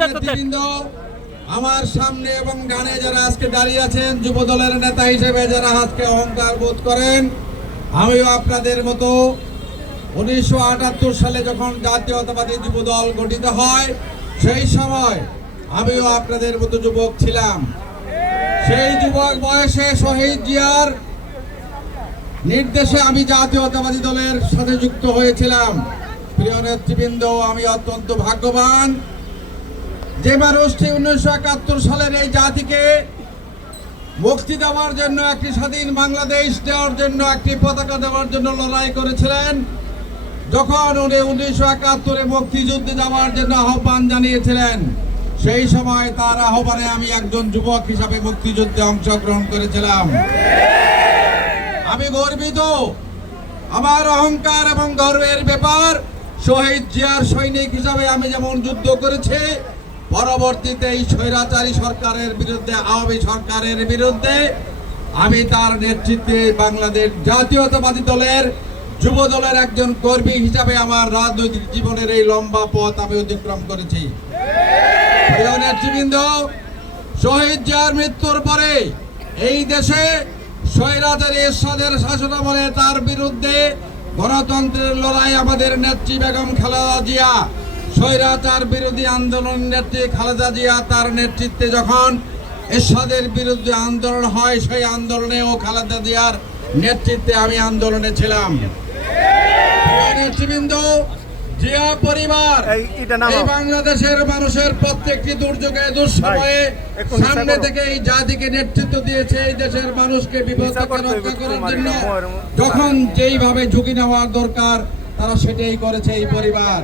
নেতৃবৃন্দ, আমার সামনে এবং ডানে যারা আজকে দাঁড়িয়ে আছেন, যুব দলের নেতা হিসেবে যারা আজকে অহংকার বোধ করেন, আমিও আপনাদের মতো 1978 সালে যখন জাতীয়তাবাদী যুব দল গঠিত হয়, সেই সময় আমিও আপনাদের মতো যুবক ছিলাম। সেই যুবক বয়সে শহীদ জিয়ার নির্দেশে আমি জাতীয়তাবাদী দলের সাথে যুক্ত হয়েছিলাম। প্রিয় নেতৃবৃন্দ, আমি অত্যন্ত ভাগ্যবান যে মানুষটি 1971 সালের এই জাতিকে মুক্তি দেওয়ার জন্য, একটি স্বাধীন বাংলাদেশ দেওয়ার জন্য, একটি পতাকা দেওয়ার জন্য লড়াই করেছিলেন। যখন উনি 1971-এ মুক্তিযুদ্ধে যাওয়ার জন্য আহ্বান জানিয়েছিলেন, সেই সময় তার আহ্বানে আমি একজন যুবক হিসাবে মুক্তিযুদ্ধে অংশগ্রহণ করেছিলাম। আমি গর্বিত। আমার অহংকার এবং গর্বের ব্যাপার, শহীদ জিয়ার সৈনিক হিসাবে আমি যেমন যুদ্ধ করেছি, পরবর্তীতে এই স্বৈরাচারী সরকারের বিরুদ্ধে, আওয়ামী সরকারের বিরুদ্ধে আমি তার নেতৃত্বে বাংলাদেশ জাতীয়তাবাদী দলের যুব দলের একজন কর্মী হিসাবে আমার রাজনৈতিক জীবনের এই লম্বা পথ আমি অতিক্রম করেছি। প্রিয় নেতৃবৃন্দ, শহীদ জিয়ার মৃত্যুর পরে এই দেশে স্বৈরাচারী এরশাদের শাসনামলে তার বিরুদ্ধে গণতন্ত্রের লড়াই আমাদের নেত্রী বেগম খালেদা জিয়া, স্বৈরাচার বিরোধী আন্দোলন নেত্রী খালেদা জিয়া তার নেতৃত্বে যখন এরশাদের বিরুদ্ধে আন্দোলন হয়, সেই আন্দোলনেও খালেদা জিয়ার নেতৃত্বে আমি আন্দোলনে ছিলাম। নেতৃবৃন্দ, জিয়া পরিবার এই বাংলাদেশের মানুষের প্রত্যেকটি দুর্যোগে, দুঃসময়ে সামনে থেকে এই জাতিকে নেতৃত্ব দিয়েছে। এই দেশের মানুষকে বিপদ থেকে রক্ষা করার জন্য যখন যেইভাবে ঝুঁকি নেওয়ার দরকার, তারা সেটাই করেছে এই পরিবার।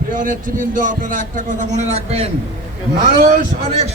প্রিয় নেতৃবৃন্দ, আপনারা একটা কথা মনে রাখবেন, মানুষ অনেক